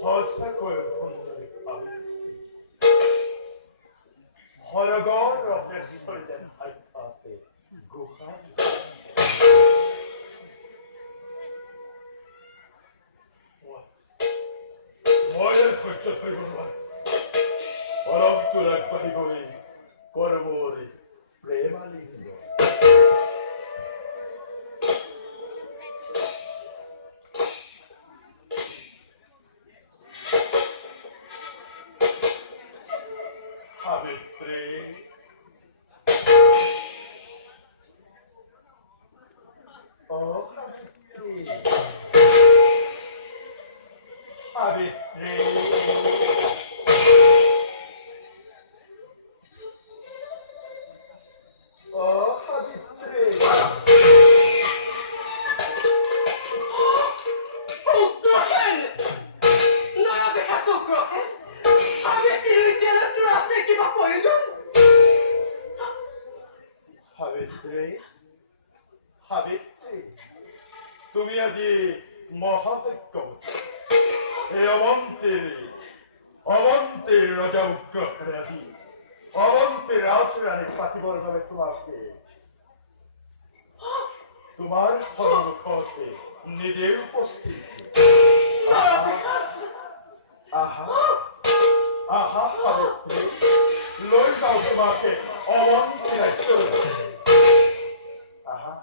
সঁচাকৈ সুন্দৰী সাবিত্ৰী সৰগৰ ৰমেশ্বৰ যেন সাধ্য আছে গোসাঁই মই সহ্য কৰিব নোৱাৰো পৰমটোৰ আগবাঢ়ি গৈ কৰ্মৰ প্ৰেমালিংগ তুমি আজি মহাযজ্ঞ এই অৱন্তীৰ ৰজা উগ্ৰহেৰে আজি অৱন্তীৰ ৰাজৰাণী পাতিবৰ বাবে তোমাকে তোমাৰ সন্মুখতে নিজে উপস্থিত আহা আহা সাবিত্ৰী লৈ যাওঁ তোমাকে অৱন্তী ৰাজ্যলৈ আহা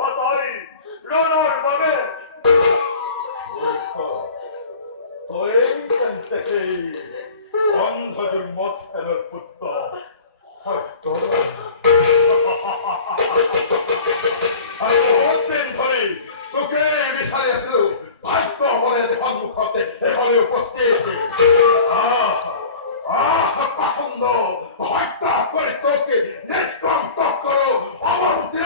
হাতাই ৰণৰ বাবে তই তেন্তেকেই অন্ধটোৰ মত খেলৰ পুত্ৰ সত্য দিন ধৰি তোকে বিচাৰি আছিলো ভাগ্যসকলে সন্মুখতে এফালে উপস্থিত পাখণ্ড হত্যা কৰি তোকে নিষ্কম্প কৰো Avanti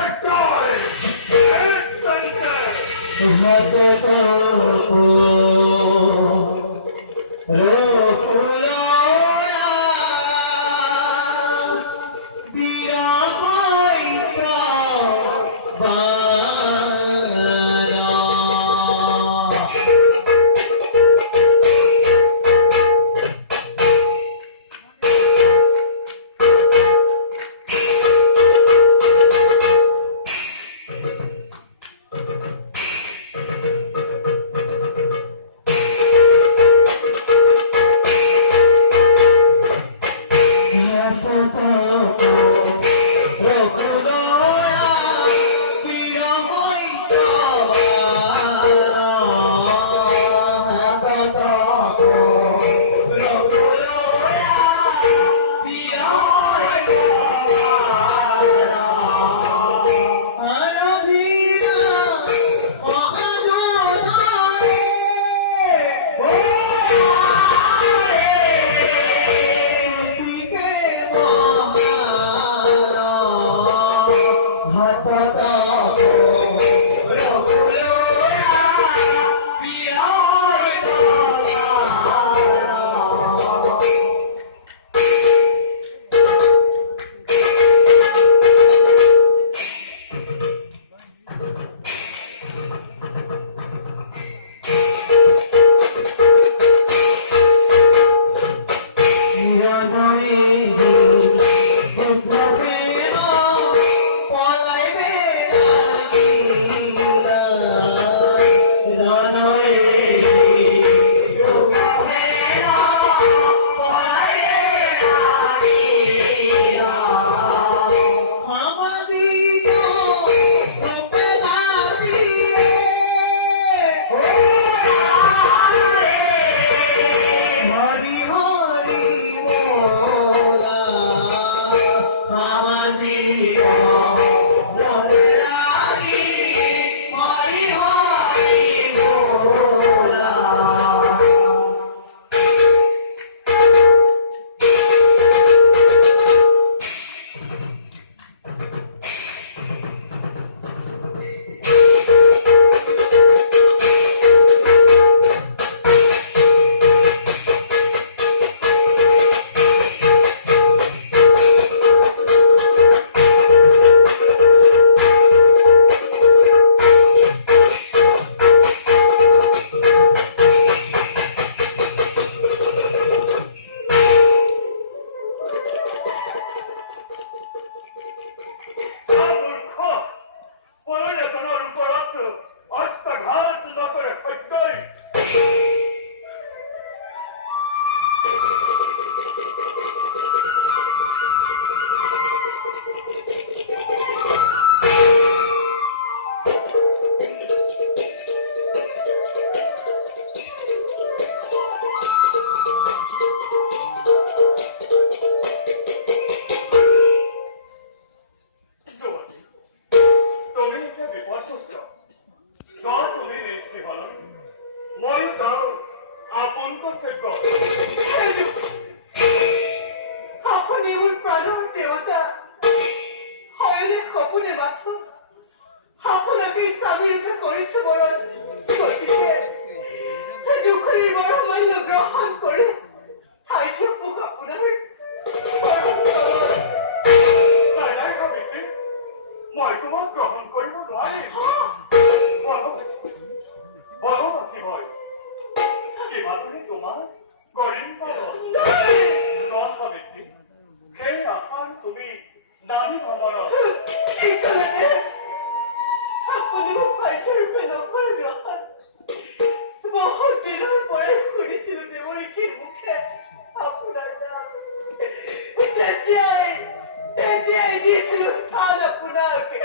Teteai, dice lo stanno a punarke.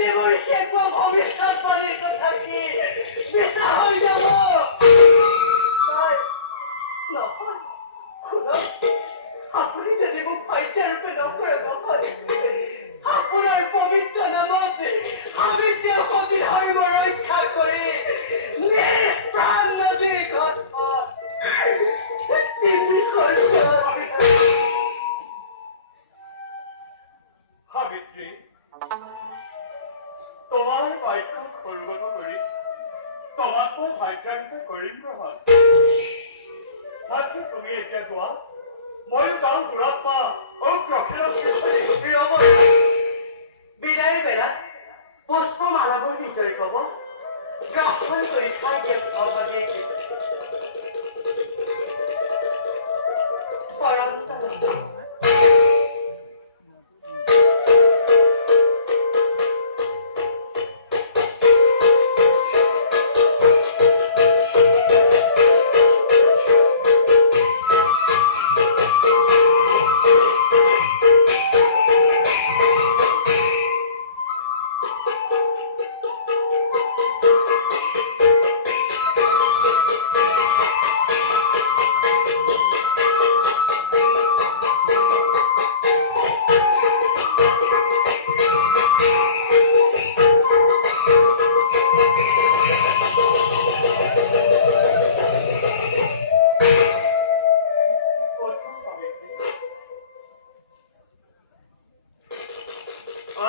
দেৱৰ শেষ ভৱিষ্যতবাণীৰ কথা কি মিছা হৈ যাব? নাই, নহয়, শুনক, আপুনি যদি মোক সত্যাৰূপে নকৰে নহয়, আপোনাৰ পবিত্ৰ নামত আমি তেওঁ সতী ধৰ্ম ৰক্ষা কৰি নিষ্প্ৰাণ নদীৰ ঘাটত সাবিত্ৰী, তোমাৰ বাক্যক সৰুগত কৰি তোমাক মই ভাগ্যাৰূপে কৰিম গ্ৰহণ। মাত্ৰ তুমি এতিয়া যোৱা, ময়ো যাওঁ দুৰাত্মা অগ্ৰসেনক বিচাৰি বিদায়ৰ বেলা পুষ্পমালাবোৰ বিজয় কবচ গ্ৰহণ কৰি ঠাইতে ভগৱতী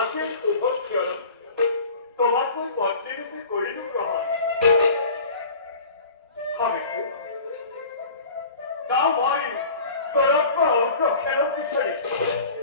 আজিৰ শুভক্ষণ তোমাক মই পত্নীৰূপে কৰিলো গ্ৰহণ। সাবিত্ৰী, যাওঁ মই দুৰাত্মা অগ্ৰসেনক বিচাৰি